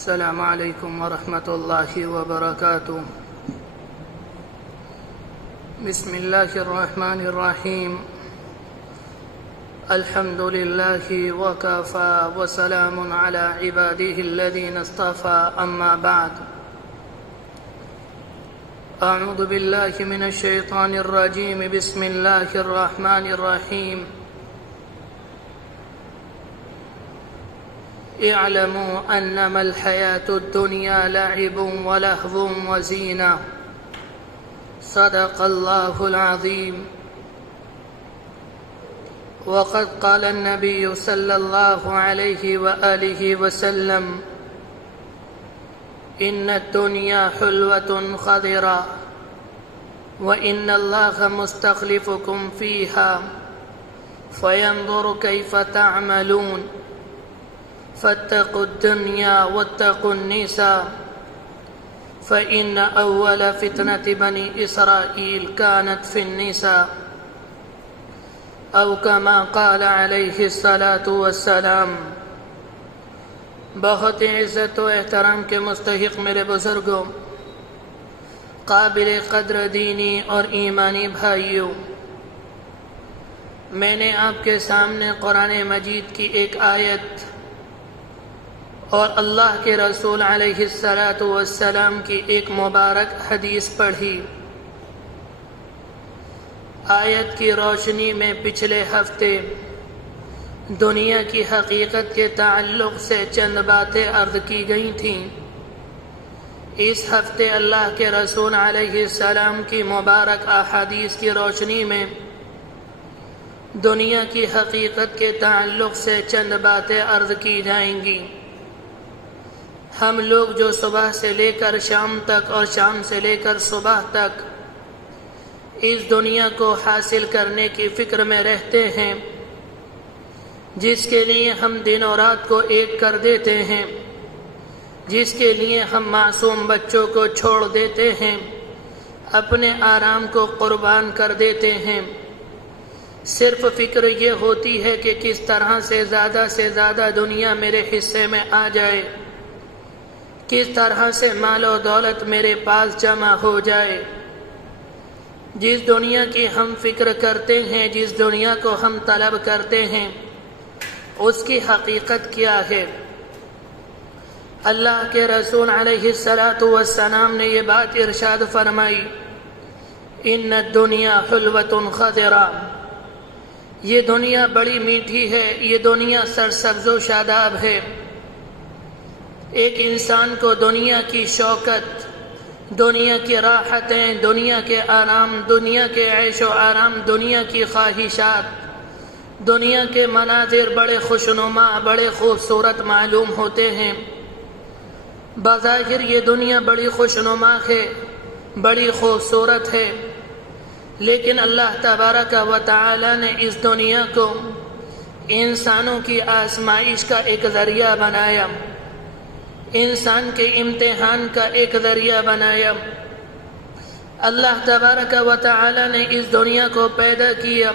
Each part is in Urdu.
السلام علیکم ورحمۃ اللہ وبرکاتہ۔ بسم اللہ الرحمن الرحیم۔ الحمد للہ وکفی وسلام علی عباده الذین اصطفی، اما بعد۔ اعوذ باللہ من الشیطان الرجیم، بسم اللہ الرحمن الرحیم۔ اعلموا انما الحیاة الدنیا لعب ولہو وزینہ، صدق اللہ العظیم۔ وقد قال النبی صلی اللہ علیہ وآلہ وسلم: ان الدنیا حلوة خضرا وان اللہ مستخلفکم فیہا فینظر کیف تعملون، فاتقوا الدنیا واتقوا النساء، فإن أول فتنة بني إسرائيل كانت في النساء، أو كما قال عليه الصلاة والسلام۔ بہت عزت و احترام کے مستحق میرے بزرگوں، قابل قدر دینی اور ایمانی بھائیوں، میں نے آپ کے سامنے قرآن مجید کی ایک آیت اور اللہ کے رسول علیہ السلام کی ایک مبارک حدیث پڑھی۔ آیت کی روشنی میں پچھلے ہفتے دنیا کی حقیقت کے تعلق سے چند باتیں عرض کی گئی تھیں۔ اس ہفتے اللہ کے رسول علیہ السلام کی مبارک احادیث کی روشنی میں دنیا کی حقیقت کے تعلق سے چند باتیں عرض کی جائیں گی۔ ہم لوگ جو صبح سے لے کر شام تک اور شام سے لے کر صبح تک اس دنیا کو حاصل کرنے کی فکر میں رہتے ہیں، جس کے لیے ہم دن و رات کو ایک کر دیتے ہیں، جس کے لیے ہم معصوم بچوں کو چھوڑ دیتے ہیں، اپنے آرام کو قربان کر دیتے ہیں، صرف فکر یہ ہوتی ہے کہ کس طرح سے زیادہ دنیا میرے حصے میں آ جائے، کس طرح سے مال و دولت میرے پاس جمع ہو جائے۔ جس دنیا کی ہم فکر کرتے ہیں، جس دنیا کو ہم طلب کرتے ہیں، اس کی حقیقت کیا ہے؟ اللہ کے رسول علیہ السلام نے یہ بات ارشاد فرمائی: ان الدنیا حلوة خضرا، یہ دنیا بڑی میٹھی ہے، یہ دنیا سرسبز و شاداب ہے۔ ایک انسان کو دنیا کی شوکت، دنیا کی راحتیں، دنیا کے آرام، دنیا کے عیش و آرام، دنیا کی خواہشات، دنیا کے مناظر بڑے خوشنما، بڑے خوبصورت معلوم ہوتے ہیں۔ بظاہر یہ دنیا بڑی خوشنما ہے، بڑی خوبصورت ہے، لیکن اللہ تبارک و تعالی نے اس دنیا کو انسانوں کی آزمائش کا ایک ذریعہ بنایا، انسان کے امتحان کا ایک ذریعہ بنایا۔ اللہ تبارک و تعالی نے اس دنیا کو پیدا کیا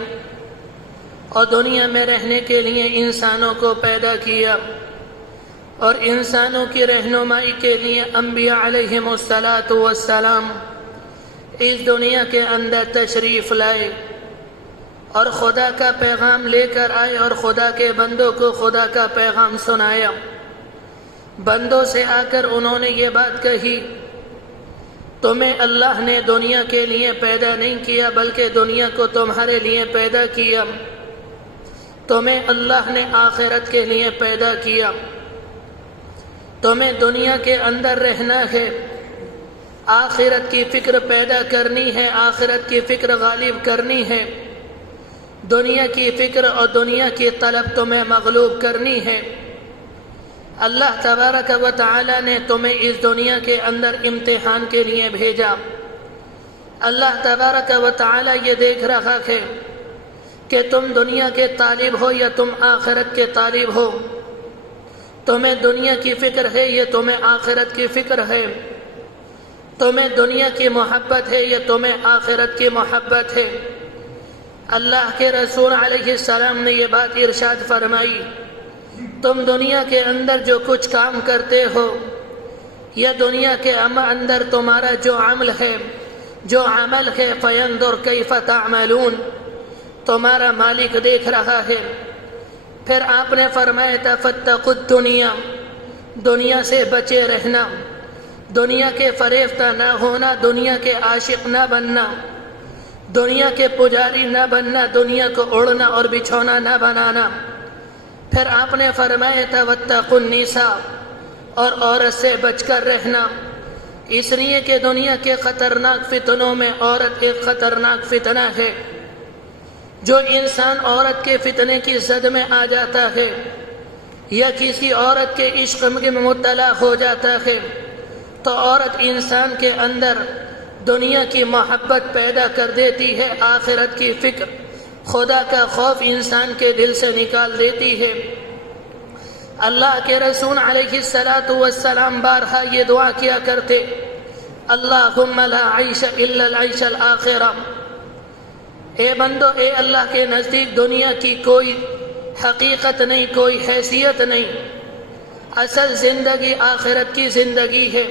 اور دنیا میں رہنے کے لیے انسانوں کو پیدا کیا، اور انسانوں کی رہنمائی کے لیے انبیاء علیہم السلام اس دنیا کے اندر تشریف لائے اور خدا کا پیغام لے کر آئے، اور خدا کے بندوں کو خدا کا پیغام سنایا۔ بندوں سے آ کر انہوں نے یہ بات کہی: تمہیں اللہ نے دنیا کے لیے پیدا نہیں کیا، بلکہ دنیا کو تمہارے لیے پیدا کیا۔ تمہیں اللہ نے آخرت کے لیے پیدا کیا، تمہیں دنیا کے اندر رہنا ہے، آخرت کی فکر پیدا کرنی ہے، آخرت کی فکر غالب کرنی ہے، دنیا کی فکر اور دنیا کی طلب تمہیں مغلوب کرنی ہے۔ اللہ تبارک و تعالی نے تمہیں اس دنیا کے اندر امتحان کے لیے بھیجا۔ اللہ تبارک و تعالی یہ دیکھ رہا ہے کہ تم دنیا کے طالب ہو یا تم آخرت کے طالب ہو، تمہیں دنیا کی فکر ہے یا تمہیں آخرت کی فکر ہے، تمہیں دنیا کی محبت ہے یا تمہیں آخرت کی محبت ہے۔ اللہ کے رسول علیہ السلام نے یہ بات ارشاد فرمائی: تم دنیا کے اندر جو کچھ کام کرتے ہو یا دنیا کے اندر تمہارا جو عمل ہے فینظر کیف تعملون، تمہارا مالک دیکھ رہا ہے۔ پھر آپ نے فرمایا تھا فاتقوا الدنیا، دنیا سے بچے رہنا، دنیا کے فریفتہ نہ ہونا، دنیا کے عاشق نہ بننا، دنیا کے پجاری نہ بننا، دنیا کو اڑنا اور بچھونا نہ بنانا۔ پھر آپ نے فرمایا تھا واتقوا النساء، اور عورت سے بچ کر رہنا، اس لیے کہ دنیا کے خطرناک فتنوں میں عورت ایک خطرناک فتنہ ہے۔ جو انسان عورت کے فتنے کی زد میں آ جاتا ہے یا کسی عورت کے عشق میں مبتلا ہو جاتا ہے تو عورت انسان کے اندر دنیا کی محبت پیدا کر دیتی ہے، آخرت کی فکر، خدا کا خوف انسان کے دل سے نکال دیتی ہے۔ اللہ کے رسول علیہ السلام بارہا یہ دعا کیا کرتے، اللہم لا عیش الا العیش الآخرہ، اے بندو، اے اللہ کے نزدیک دنیا کی کوئی حقیقت نہیں، کوئی حیثیت نہیں، اصل زندگی آخرت کی زندگی ہے۔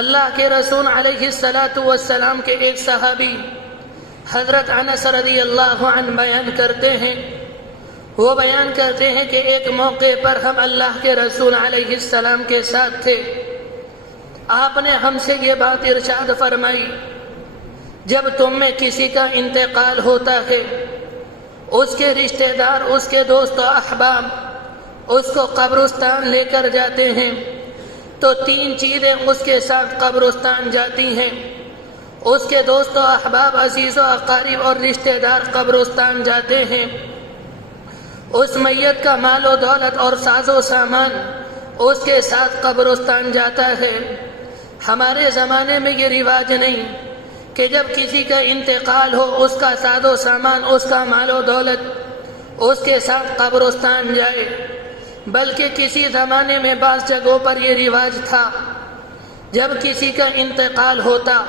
اللہ کے رسول علیہ السلام کے ایک صحابی حضرت انس رضی اللہ عنہ بیان کرتے ہیں، وہ بیان کرتے ہیں کہ ایک موقع پر ہم اللہ کے رسول علیہ السلام کے ساتھ تھے، آپ نے ہم سے یہ بات ارشاد فرمائی، جب تم میں کسی کا انتقال ہوتا ہے، اس کے رشتہ دار، اس کے دوست و احباب اس کو قبرستان لے کر جاتے ہیں تو تین چیزیں اس کے ساتھ قبرستان جاتی ہیں، اس کے دوست و احباب، عزیز و اقارب اور رشتہ دار قبرستان جاتے ہیں، اس میت کا مال و دولت اور ساز و سامان اس کے ساتھ قبرستان جاتا ہے۔ ہمارے زمانے میں یہ رواج نہیں کہ جب کسی کا انتقال ہو اس کا ساز و سامان، اس کا مال و دولت اس کے ساتھ قبرستان جائے، بلکہ کسی زمانے میں بعض جگہوں پر یہ رواج تھا، جب کسی کا انتقال ہوتا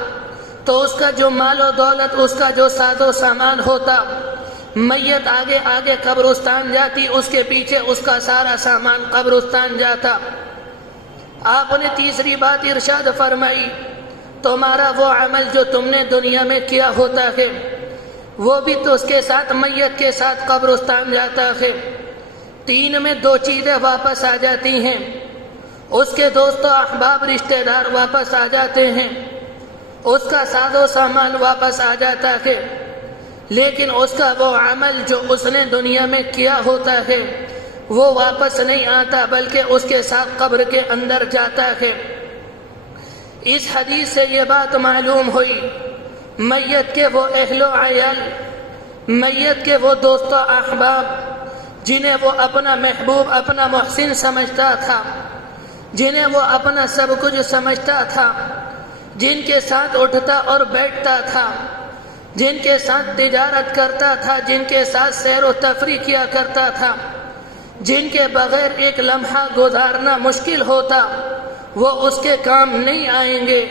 تو اس کا جو مال و دولت، اس کا جو ساز و سامان ہوتا، میت آگے آگے قبرستان جاتی، اس کے پیچھے اس کا سارا سامان قبرستان جاتا۔ آپ نے تیسری بات ارشاد فرمائی، تمہارا وہ عمل جو تم نے دنیا میں کیا ہوتا ہے وہ بھی تو اس کے ساتھ، میت کے ساتھ قبرستان جاتا ہے۔ تین میں دو چیزیں واپس آ جاتی ہیں، اس کے دوست و احباب، رشتہ دار واپس آ جاتے ہیں، اس کا ساز و سامان واپس آ جاتا ہے، لیکن اس کا وہ عمل جو اس نے دنیا میں کیا ہوتا ہے وہ واپس نہیں آتا، بلکہ اس کے ساتھ قبر کے اندر جاتا ہے۔ اس حدیث سے یہ بات معلوم ہوئی، میت کے وہ اہل و عیال، میت کے وہ دوست و احباب جنہیں وہ اپنا محبوب، اپنا محسن سمجھتا تھا، جنہیں وہ اپنا سب کچھ سمجھتا تھا، جن کے ساتھ اٹھتا اور بیٹھتا تھا، جن کے ساتھ تجارت کرتا تھا، جن کے ساتھ سیر و تفریح کیا کرتا تھا، جن کے بغیر ایک لمحہ گزارنا مشکل ہوتا، وہ اس کے کام نہیں آئیں گے،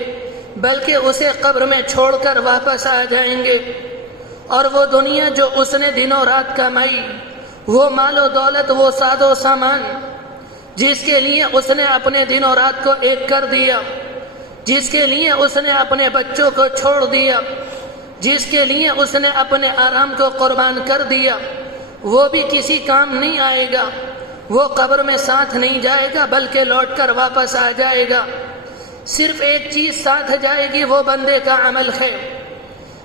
بلکہ اسے قبر میں چھوڑ کر واپس آ جائیں گے، اور وہ دنیا جو اس نے دنوں رات کمائی، وہ مال و دولت، وہ ساز و سامان جس کے لیے اس نے اپنے دن و رات کو ایک کر دیا، جس کے لیے اس نے اپنے بچوں کو چھوڑ دیا، جس کے لیے اس نے اپنے آرام کو قربان کر دیا، وہ بھی کسی کام نہیں آئے گا، وہ قبر میں ساتھ نہیں جائے گا، بلکہ لوٹ کر واپس آ جائے گا۔ صرف ایک چیز ساتھ جائے گی، وہ بندے کا عمل ہے۔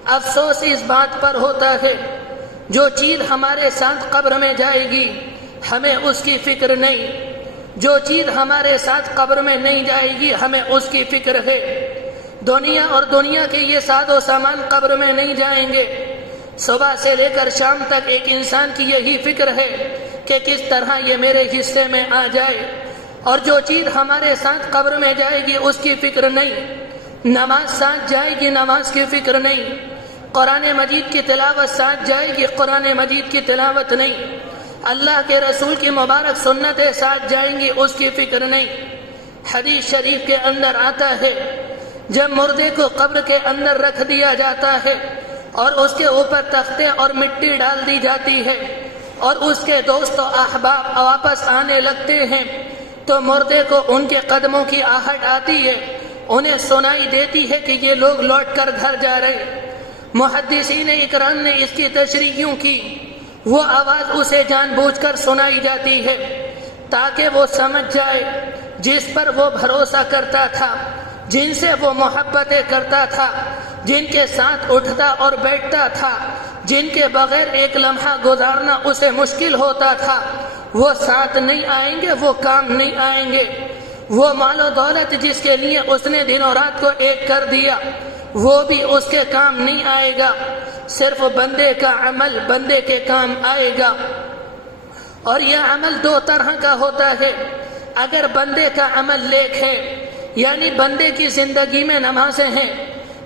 افسوس اس بات پر ہوتا ہے جو چیز ہمارے ساتھ قبر میں جائے گی ہمیں اس کی فکر نہیں، جو چیز ہمارے ساتھ قبر میں نہیں جائے گی ہمیں اس کی فکر ہے۔ دنیا اور دنیا کے یہ ساز و سامان قبر میں نہیں جائیں گے، صبح سے لے کر شام تک ایک انسان کی یہی فکر ہے کہ کس طرح یہ میرے حصے میں آ جائے، اور جو چیز ہمارے ساتھ قبر میں جائے گی اس کی فکر نہیں۔ نماز ساتھ جائے گی، نماز کی فکر نہیں۔ قرآن مجید کی تلاوت ساتھ جائے گی، قرآن مجید کی تلاوت نہیں۔ اللہ کے رسول کی مبارک سنتیں ساتھ جائیں گی، اس کی فکر نہیں۔ حدیث شریف کے اندر آتا ہے جب مردے کو قبر کے اندر رکھ دیا جاتا ہے اور اس کے اوپر تختے اور مٹی ڈال دی جاتی ہے اور اس کے دوست و احباب واپس آنے لگتے ہیں تو مردے کو ان کے قدموں کی آہٹ آتی ہے، انہیں سنائی دیتی ہے کہ یہ لوگ لوٹ کر گھر جا رہے۔ محدثین اکرام نے اس کی تشریح کیوں کی؟ وہ آواز اسے جان بوجھ کر سنائی جاتی ہے تاکہ وہ سمجھ جائے جس پر وہ بھروسہ کرتا تھا، جن سے وہ محبتیں کرتا تھا، جن کے ساتھ اٹھتا اور بیٹھتا تھا، جن کے بغیر ایک لمحہ گزارنا اسے مشکل ہوتا تھا، وہ ساتھ نہیں آئیں گے، وہ کام نہیں آئیں گے۔ وہ مال و دولت جس کے لیے اس نے دن و رات کو ایک کر دیا، وہ بھی اس کے کام نہیں آئے گا۔ صرف بندے کا عمل بندے کے کام آئے گا، اور یہ عمل دو طرح کا ہوتا ہے۔ اگر بندے کا عمل نیک ہے، یعنی بندے کی زندگی میں نمازیں ہیں،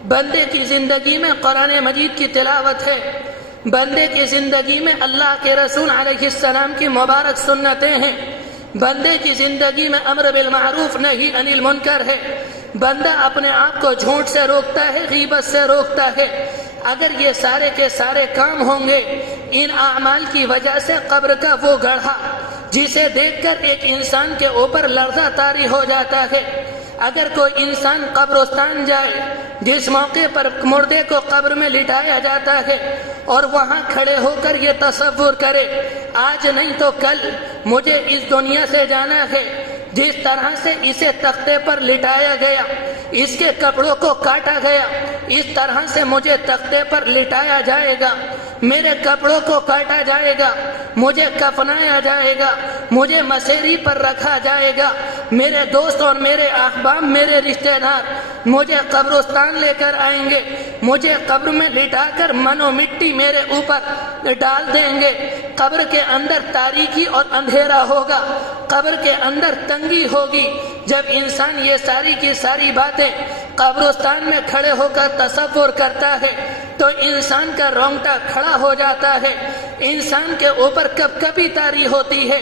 بندے کی زندگی میں قرآن مجید کی تلاوت ہے، بندے کی زندگی میں اللہ کے رسول علیہ السلام کی مبارک سنتیں ہیں، بندے کی زندگی میں امر بالمعروف نہی عن المنکر ہے، بندہ اپنے آپ کو جھوٹ سے روکتا ہے، غیبت سے روکتا ہے۔ اگر یہ سارے کے سارے کام ہوں گے، ان اعمال کی وجہ سے قبر کا وہ گڑھا جسے دیکھ کر ایک انسان کے اوپر لرزہ طاری ہو جاتا ہے، اگر کوئی انسان قبرستان جائے جس موقع پر مردے کو قبر میں لٹایا جاتا ہے اور وہاں کھڑے ہو کر یہ تصور کرے آج نہیں تو کل مجھے اس دنیا سے جانا ہے، جس طرح سے اسے تختے پر لٹایا گیا، اس کے کپڑوں کو کاٹا گیا، اس طرح سے مجھے تختے پر لٹایا جائے گا، میرے کپڑوں کو کاٹا جائے گا، مجھے کفنایا جائے گا، مجھے مسیری پر رکھا جائے گا، میرے دوست اور میرے احباب، میرے رشتہ دار مجھے قبرستان لے کر آئیں گے، مجھے قبر میں لٹا کر من و مٹی میرے اوپر ڈال دیں گے۔ قبر کے اندر تاریکی اور اندھیرا ہوگا، قبر کے اندر تنگی ہوگی۔ جب انسان یہ ساری کی ساری باتیں قبرستان میں کھڑے ہو کر تصور کرتا ہے تو انسان کا رونگٹا کھڑا ہو جاتا ہے، انسان کے اوپر کب کبھی طاری ہوتی ہے۔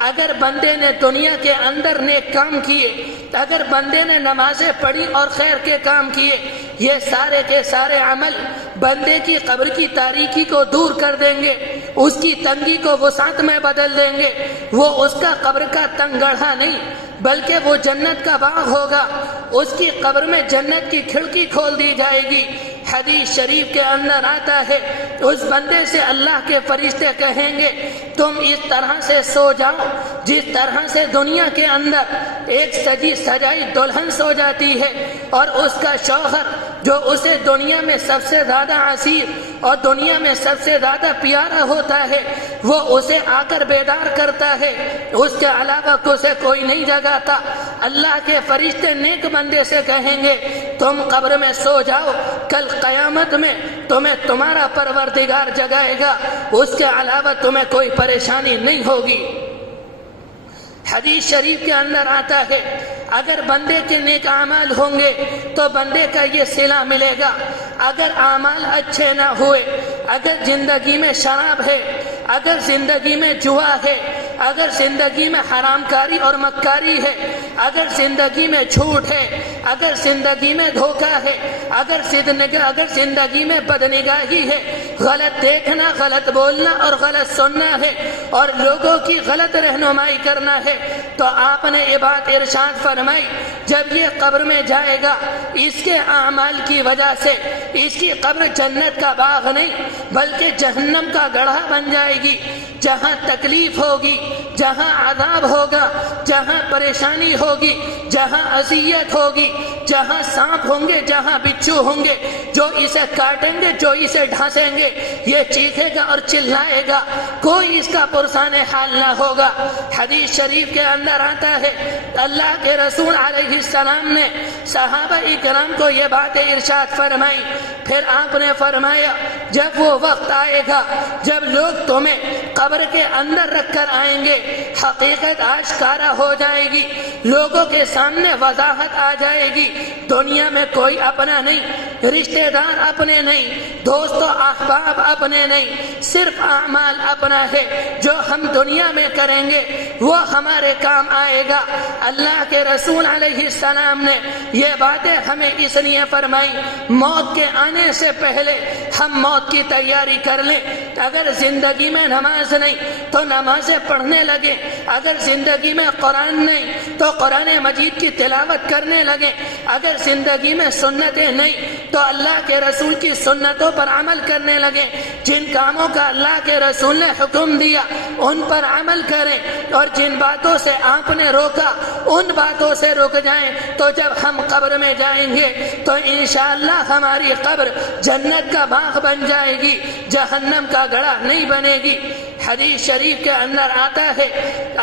اگر بندے نے دنیا کے اندر نیک کام کیے، اگر بندے نے نمازیں پڑھی اور خیر کے کام کیے، یہ سارے کے سارے عمل بندے کی قبر کی تاریکی کو دور کر دیں گے، اس کی تنگی کو وسعت میں بدل دیں گے۔ وہ اس کا قبر کا تنگ گڑھا نہیں بلکہ وہ جنت کا باغ ہوگا، اس کی قبر میں جنت کی کھڑکی کھول دی جائے گی۔ حدیث شریف کے اندر آتا ہے اس بندے سے اللہ کے فرشتے کہیں گے تم اس طرح سے سو جاؤ جس طرح سے دنیا کے اندر ایک سجی سجائی دلہن سو جاتی ہے اور اس کا شوہر جو اسے دنیا میں سب سے زیادہ عزیز اور دنیا میں سب سے زیادہ پیارا ہوتا ہے وہ اسے آ کر بیدار کرتا ہے، اس کے علاوہ اسے کوئی نہیں جگاتا۔ اللہ کے فرشتے نیک بندے سے کہیں گے تم قبر میں سو جاؤ، کل قیامت میں تمہیں تمہارا پروردگار جگائے گا، اس کے علاوہ تمہیں کوئی پریشانی نہیں ہوگی۔ حدیث شریف کے اندر آتا ہے اگر بندے کے نیک اعمال ہوں گے تو بندے کا یہ صلہ ملے گا، اگر اعمال اچھے نہ ہوئے، اگر زندگی میں شراب ہے، اگر زندگی میں جوا ہے، اگر زندگی میں حرام کاری اور مکاری ہے، اگر زندگی میں جھوٹ ہے، اگر زندگی میں دھوکہ ہے، اگر زندگی میں بدنگاہی ہے، غلط دیکھنا، غلط بولنا اور غلط سننا ہے اور لوگوں کی غلط رہنمائی کرنا ہے، تو آپ نے یہ بات ارشاد فرمائی جب یہ قبر میں جائے گا اس کے اعمال کی وجہ سے اس کی قبر جنت کا باغ نہیں بلکہ جہنم کا گڑھا بن جائے گی، جہاں تکلیف ہوگی، جہاں عذاب ہوگا، جہاں پریشانی ہوگی، جہاں اذیت ہوگی، جہاں سانپ ہوں گے، جہاں بچھو ہوں گے جو اسے کاٹیں گے، جو اسے ڈھانسیں گے، یہ چیخے گا اور چلائے گا، کوئی اس کا پرسان حال نہ ہوگا۔ حدیث شریف کے اندر آتا ہے اللہ کے رسول علیہ السلام نے صحابہ اکرام کو یہ بات ارشاد فرمائی، پھر آپ نے فرمایا جب وہ وقت آئے گا جب لوگ تمہیں قبر کے اندر رکھ کر آئیں گے، حقیقت آشکارا ہو جائے گی، لوگوں کے سامنے وضاحت آ جائے گی، دنیا میں کوئی اپنا نہیں، رشتہ دار اپنے نہیں، دوست و احباب اپنے نہیں، صرف اعمال اپنا ہے۔ جو ہم دنیا میں کریں گے وہ ہمارے کام آئے گا۔ اللہ کے رسول علیہ السلام نے یہ باتیں ہمیں اس لیے فرمائی موت کے آنے سے پہلے ہم موت کی تیاری کر لیں۔ اگر زندگی میں نماز نہیں تو نمازیں پڑھنے لگیں، اگر زندگی میں قرآن نہیں تو قرآن مجید کی تلاوت کرنے لگیں، اگر زندگی میں سنتیں نہیں تو اللہ کے رسول کی سنتوں پر عمل کرنے لگیں۔ جن کاموں کا اللہ کے رسول نے حکم دیا ان پر عمل کریں، اور جن باتوں سے آپ نے روکا ان باتوں سے رک جائیں، تو جب ہم قبر میں جائیں گے تو انشاءاللہ ہماری قبر جنت کا باغ بن جائے گی، جہنم کا گڑھا نہیں بنے گی۔ حدیث شریف کے اندر آتا ہے،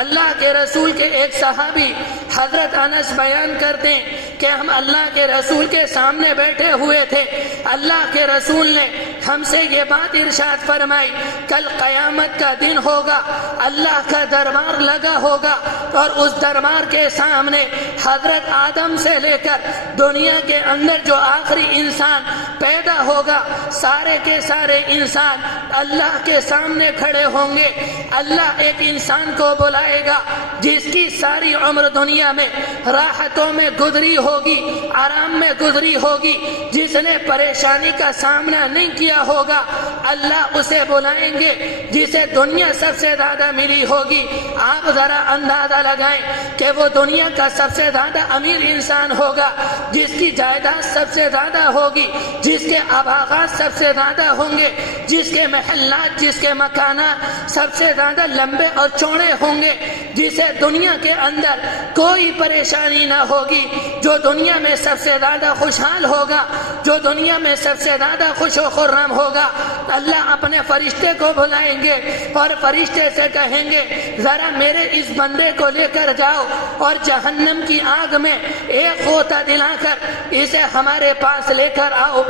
اللہ کے رسول کے ایک صحابی حضرت انس بیان کرتے ہیں کہ ہم اللہ کے رسول کے سامنے بیٹھے ہوئے تھے، اللہ کے رسول نے ہم سے یہ بات ارشاد فرمائی، کل قیامت کا دن ہوگا، اللہ کا دربار لگا ہوگا، اور اس دربار کے سامنے حضرت آدم سے لے کر دنیا کے اندر جو آخری انسان پیدا ہوگا، سارے کے سارے انسان اللہ کے سامنے کھڑے ہوں گے۔ اللہ ایک انسان کو بلائے گا جس کی ساری عمر دنیا میں راحتوں میں گزری ہوگی، آرام میں گزری ہوگی، جس نے پریشانی کا سامنا نہیں کیا ہوگا۔ اللہ اسے بلائیں گے جسے دنیا سب سے زیادہ ملی ہوگی۔ آپ ذرا اندازہ لگائیں کہ وہ دنیا کا سب سے زیادہ امیر انسان ہوگا، جس کی جائیداد سب سے زیادہ ہوگی، جس کے آباغات سب سے زیادہ ہوں گے، جس کے محلات، جس کے مکانات سب سے زیادہ لمبے اور چوڑے ہوں گے، جسے دنیا کے اندر کوئی پریشانی نہ ہوگی، جو دنیا میں سب سے زیادہ خوشحال ہوگا، جو دنیا میں سب سے زیادہ خوش و خرم ہوگا۔ اللہ اپنے فرشتے کو بلائیں گے اور فرشتے سے کہیں گے ذرا میرے اس بندے کو لے کر جاؤ اور جہنم کی آگ میں ایک غوطہ دلا کر اسے ہمارے پاس لے کر آؤ۔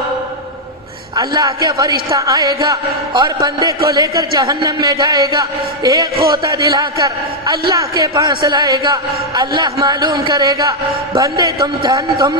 اللہ کے فرشتہ آئے گا اور بندے کو لے کر جہنم میں جائے گا، ایک غوطہ دلا کر اللہ کے پاس لائے گا۔ اللہ معلوم کرے گا بندے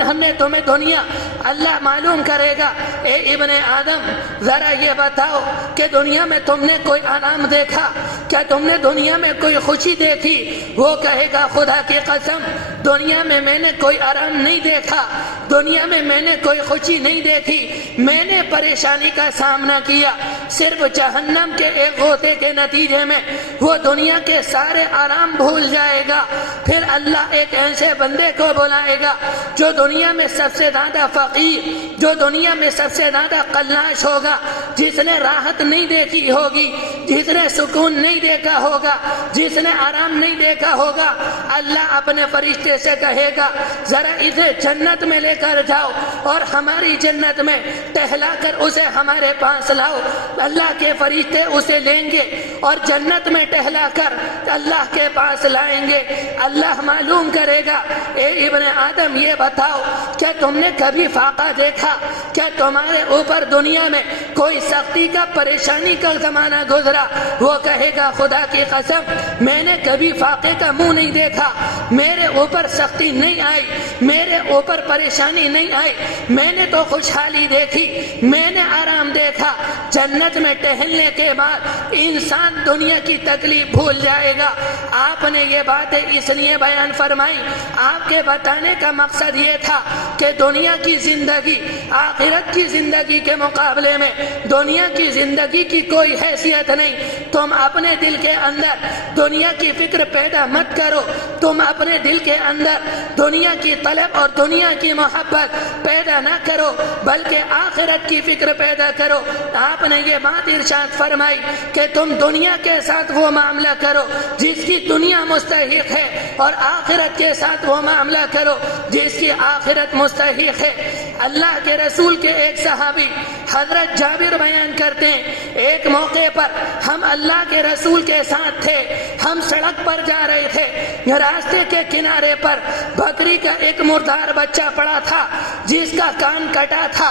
ہم نے تمہیں دنیا، اللہ معلوم کرے گا اے ابن آدم ذرا یہ بتاؤ کہ دنیا میں تم نے کوئی آرام دیکھا؟ کیا تم نے دنیا میں کوئی خوشی دیکھی؟ وہ کہے گا خدا کی قسم دنیا میں میں نے کوئی آرام نہیں دیکھا، دنیا میں میں نے کوئی خوشی نہیں دیکھی، میں نے پریشانی کا سامنا کیا۔ صرف جہنم کے ایک غوطے کے نتیجے میں وہ دنیا کے سارے آرام بھول جائے گا۔ پھر اللہ ایک ایسے بندے کو بلائے گا جو دنیا میں سب سے زیادہ فقیر، جو دنیا میں سب سے زیادہ قلاش ہوگا، جس نے راحت نہیں دیکھی ہوگی، جس نے سکون نہیں دیکھا ہوگا، جس نے آرام نہیں دیکھا ہوگا۔ اللہ اپنے فرشتے سے کہے گا ذرا اسے جنت میں لے کر جاؤ اور ہماری جنت میں ٹہلا کر اسے ہمارے پاس لاؤ۔ اللہ کے فرشتے اسے لیں گے اور جنت میں ٹہلا کر اللہ کے پاس لائیں گے۔ اللہ معلوم کرے گا اے ابن آدم یہ بتاؤ کیا تم نے کبھی فاقہ دیکھا؟ کیا تمہارے اوپر دنیا میں کوئی سختی کا، پریشانی کا زمانہ گزرا؟ وہ کہے گا خدا کی قسم میں نے کبھی فاقے کا منہ نہیں دیکھا، میرے اوپر سختی نہیں آئی، میرے اوپر پریشانی نہیں آئی، میں نے تو خوشحالی دیکھی، میں نے آرام دیکھا۔ جنت میں ٹہلنے کے بعد انسان دنیا کی تکلیف بھول جائے گا۔ آپ نے یہ باتیں اس لیے بیان فرمائی، آپ کے بتانے کا مقصد یہ تھا کہ دنیا کی زندگی آخرت کی زندگی کے مقابلے میں دنیا کی زندگی کی کوئی حیثیت نہیں۔ تم اپنے دل کے اندر دنیا کی فکر پیدا مت کرو، تم اپنے دل کے اندر دنیا کی طلب اور دنیا کی محبت پیدا نہ کرو، بلکہ آخرت کی فکر پیدا کرو۔ آپ نے یہ بات ارشاد فرمائی کہ تم دنیا کے ساتھ وہ معاملہ کرو جس کی دنیا مستحق ہے، اور آخرت کے ساتھ وہ معاملہ کرو جس کی آخرت مستحق ہے۔ اللہ کے رسول کے ایک صحابی حضرت جابر بیان کرتے ہیں ایک موقع پر ہم اللہ کے رسول کے ساتھ تھے، ہم سڑک پر جا رہے تھے، راستے کے کنارے پر بکری کا ایک مردار بچہ پڑا تھا جس کا کان کٹا تھا۔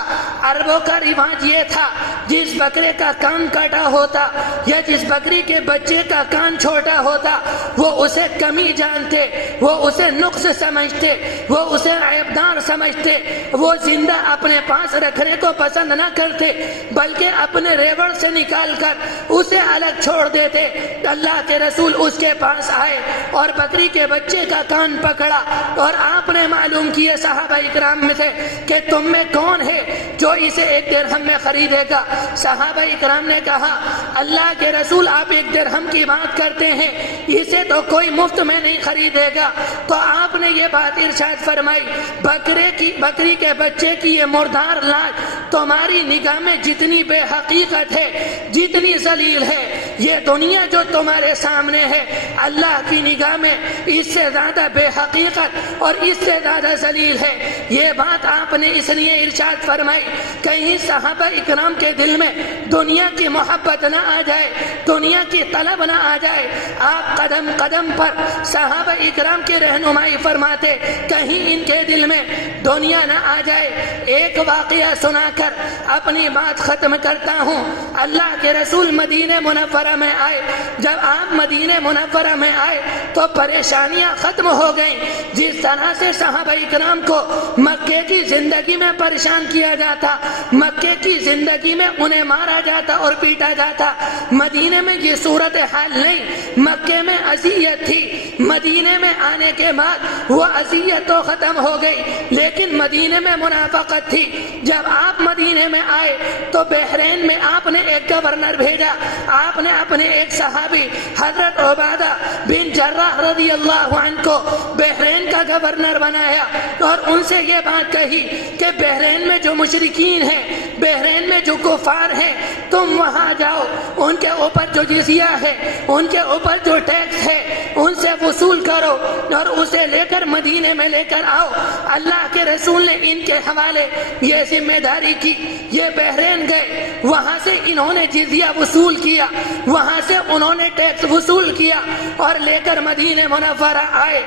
عربوں کا رواج یہ تھا جس بکرے کا کان کٹا ہوتا یا جس بکری کے بچے کا کان چھوٹا ہوتا وہ اسے کمی جانتے، وہ اسے نقص سمجھتے، وہ اسے عیبدار سمجھتے، وہ زندہ اپنے پاس رکھنے کو پسند نہ کرتے بلکہ اپنے ریوڑ سے نکال کر اسے الگ چھوڑ دیتے۔ اللہ کے رسول اس کے پاس آئے اور بکری کے بچے کا کان پکڑا اور آپ نے معلوم کیے صحابہ اکرام میں سے کہ تم میں کون ہے جو اسے 1 درہم میں خریدے گا؟ صحابہ اکرام نے کہا اللہ کے رسول آپ 1 درہم کی بات کرتے ہیں، اسے تو کوئی مفت میں نہیں خریدے گا۔ تو آپ نے یہ بات ارشاد فرمائی بکری کے بچے کی یہ مردار لاش تمہاری نگاہ میں جتنی بے حقیقت ہے، جتنی ذلیل ہے، یہ دنیا جو تمہارے سامنے ہے اللہ کی نگاہ میں اس سے زیادہ بے حقیقت اور اس سے زیادہ ذلیل ہے۔ یہ بات آپ نے اس لیے ارشاد فرمائی کہیں صحابہ اکرام کے دل میں دنیا کی محبت نہ آ جائے، دنیا کی طلب نہ آ جائے۔ آپ قدم قدم پر صحابہ اکرام کی رہنمائی فرماتے کہیں ان کے دل میں دنیا نہ آ جائے۔ ایک واقعہ سنا کر اپنی بات ختم کرتا ہوں۔ اللہ کے رسول مدینہ منورہ میں آئے، جب آپ مدینہ منورہ میں آئے تو پریشانیاں ختم ہو گئیں۔ جس طرح سے صحابہ اکرام کو مکے کی زندگی میں پریشان کیا جاتا، مکے کی زندگی میں انہیں مارا جاتا اور پیٹا جاتا، مدینے میں یہ صورتحال نہیں۔ مکے میں اذیت تھی، مدینے میں آنے کے بعد وہ اذیت تو ختم ہو گئی لیکن مدینے میں منافقت تھی۔ جب آپ مدینے میں آئے تو بحرین میں آپ نے ایک گورنر بھیجا، آپ نے اپنے ایک صحابی حضرت عبادہ بن جراح رضی اللہ عنہ کو بحرین کا گورنر بنایا اور ان سے یہ بات کہی کہ بحرین میں جو مشرکین ہیں، بحرین میں جو کفار ہیں، تم وہاں جاؤ، ان کے اوپر جو جزیہ ہے، ان کے اوپر جو ٹیکس ہے ان سے وصول کرو اور اسے لے کر مدینے میں لے کر آؤ۔ اللہ کے رسول نے ان کے حوالے یہ ذمہ داری کی، یہ بحرین گئے، وہاں سے انہوں نے جزیہ وصول کیا، وہاں سے انہوں نے ٹیکس وصول کیا اور لے کر مدینہ منورہ آئے۔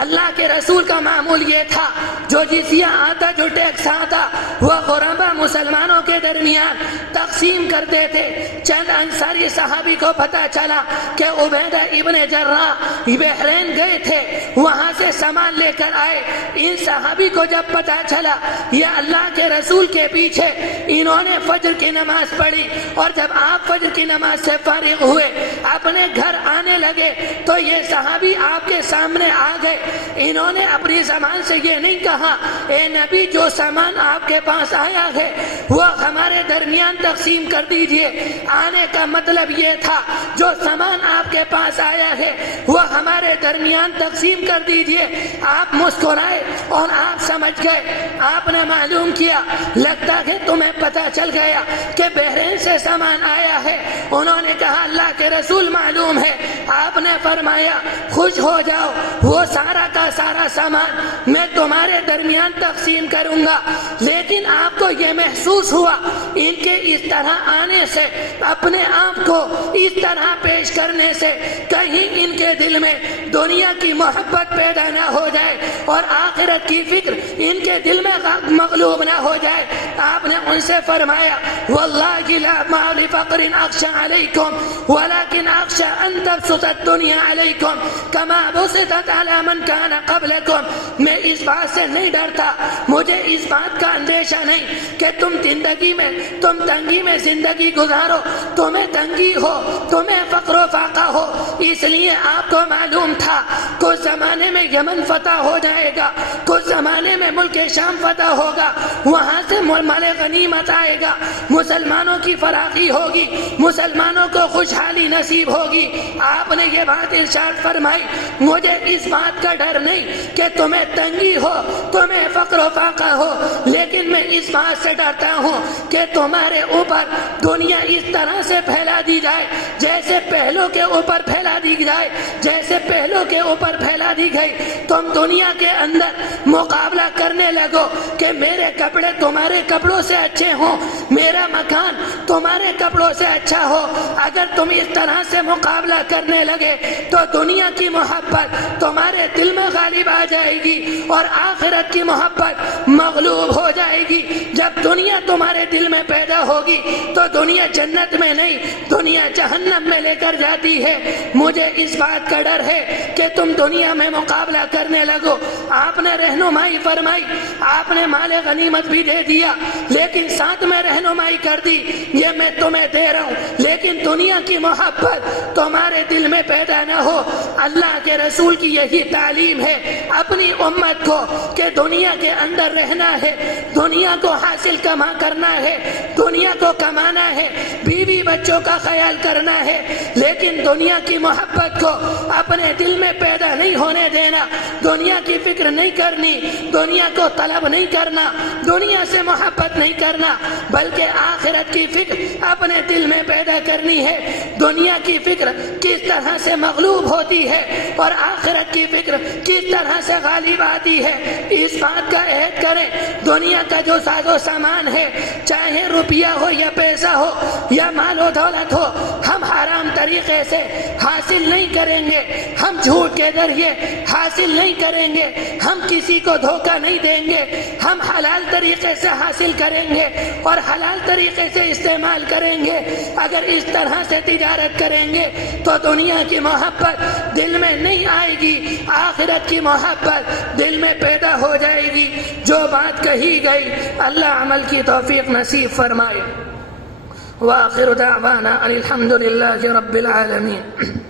اللہ کے رسول کا معمول یہ تھا جو جزیہ آتا، جو ٹیکس آتا، وہ غربا مسلمانوں کے درمیان تقسیم کرتے تھے۔ چند انصاری صحابی کو پتہ چلا کہ عبیدہ ابن جراح بحرین گئے تھے، وہاں سے سامان لے کر آئے۔ ان صحابی کو جب پتہ چلا یہ اللہ کے رسول کے پیچھے انہوں نے فجر کی نماز پڑھی اور جب آپ فجر کی نماز سے فارغ ہوئے اپنے گھر آنے لگے تو یہ صحابی آپ کے سامنے آ گئے۔ انہوں نے اپنی زبان سے یہ نہیں کہا اے نبی جو سامان آپ کے پاس آیا ہے وہ ہمارے درمیان تقسیم کر دیجئے۔ آنے کا مطلب یہ تھا جو سامان آپ کے پاس آیا ہے وہ ہمارے درمیان تقسیم کر دیجئے۔ آپ مسکرائے اور آپ سمجھ گئے، آپ نے معلوم کیا لگتا ہے تمہیں پتہ چل گیا کہ بحرین سے سامان آیا ہے۔ انہوں نے کہا اللہ کے رسول معلوم ہے۔ آپ نے فرمایا خوش ہو جاؤ، وہ سارا کا سارا سامان میں تمہارے درمیان تقسیم کروں گا۔ لیکن آپ کو یہ محسوس ہوا ان کے اس طرح آنے سے، اپنے آپ کو اس طرح پیش کرنے سے کہیں ان کے دل میں دنیا کی محبت پیدا نہ ہو جائے اور آخرت کی فکر ان کے دل میں مغلوب نہ ہو جائے۔ آپ نے ان سے فرمایا واللہ لا مال فقر اخشى علیکم ولكن اخشى ان تبسط الدنيا علیکم كما بسطت على من كان قبلكم۔ میں اس بات سے نہیں ڈرتا، مجھے اس بات کا اندیشہ نہیں کہ تم تنگی میں زندگی گزارو، تمہیں تنگی ہو، تمہیں فقر و فاقہ ہو، اس لیے آپ کو معلوم تھا کچھ زمانے میں یمن فتح ہو جائے گا، کچھ زمانے میں ملک شام فتح ہوگا، وہاں سے مال غنیمت آئے گا، مسلمانوں کی فراخی ہوگی، مسلمانوں کو خوشحالی نصیب ہوگی۔ آپ نے یہ بات ارشاد فرمائی، مجھے اس بات کا کا ڈر نہیں کہ تمہیں تنگی ہو، تمہیں فقر و فاقہ ہو، لیکن میں اس بات سے ڈرتا ہوں کہ تمہارے اوپر دنیا اس طرح سے پھیلا دی جائے جیسے پہلوں کے اوپر پھیلا دی جائے، جیسے پہلوں کے اوپر پھیلا دی گئی۔ تم دنیا کے اندر مقابلہ کرنے لگو کہ میرے کپڑے تمہارے کپڑوں سے اچھے ہوں، میرا مکان تمہارے کپڑوں سے اچھا ہو۔ اگر تم اس طرح سے مقابلہ کرنے لگے تو دنیا کی محبت تمہارے دل میں غالب آ جائے گی اور آخرت کی محبت مغلوب ہو جائے گی۔ جب دنیا تمہارے دل میں پیدا ہوگی تو دنیا جنت میں نہیں، دنیا جہنم میں لے کر جاتی ہے۔ مجھے اس بات کا ڈر ہے کہ تم دنیا میں مقابلہ کرنے لگو۔ آپ نے رہنمائی فرمائی، آپ نے مال غنیمت بھی دے دیا، لیکن ساتھ میں رہنمائی کر دی، یہ میں تمہیں دے رہا ہوں، لیکن دنیا کی محبت تمہارے دل میں پیدا نہ ہو۔ اللہ کے رسول کی یہی تعلیم ہے اپنی امت کو کہ دنیا کے اندر رہنا ہے، دنیا کو حاصل کرنا ہے، دنیا کو کمانا ہے، بیوی بچوں کا خیال کرنا ہے، لیکن دنیا کی محبت کو اپنے دل میں پیدا نہیں ہونے دینا۔ دنیا کی فکر نہیں کرنی، دنیا کو طلب نہیں کرنا، دنیا سے محبت نہیں کرنا، بلکہ آخرت کی فکر اپنے دل میں پیدا کرنی ہے۔ دنیا کی فکر کس طرح سے مغلوب ہوتی ہے اور آخرت کی فکر کس طرح سے غالب آتی ہے، اس بات کا عہد کریں۔ دنیا کا جو ساز و سامان ہے، چاہے روپیہ ہو یا پیسہ ہو یا مال و دولت ہو، ہم حرام طریقے سے حاصل نہیں کریں گے، ہم جھوٹ کے ذریعے حاصل نہیں کریں گے، ہم کسی کو دھوکہ نہیں دیں گے، ہم حلال طریقے سے حاصل کریں گے اور حلال طریقے سے استعمال کریں گے۔ اگر اس طرح سے تجارت کریں گے تو دنیا کی محبت دل میں نہیں آئے گی، آخرت کی محبت دل میں پیدا ہو جائے گی۔ جو بات کہی گئی اللہ عمل کی توفیق نصیب فرمائے۔ وآخر دعوانا ان الحمد للہ رب العالمین۔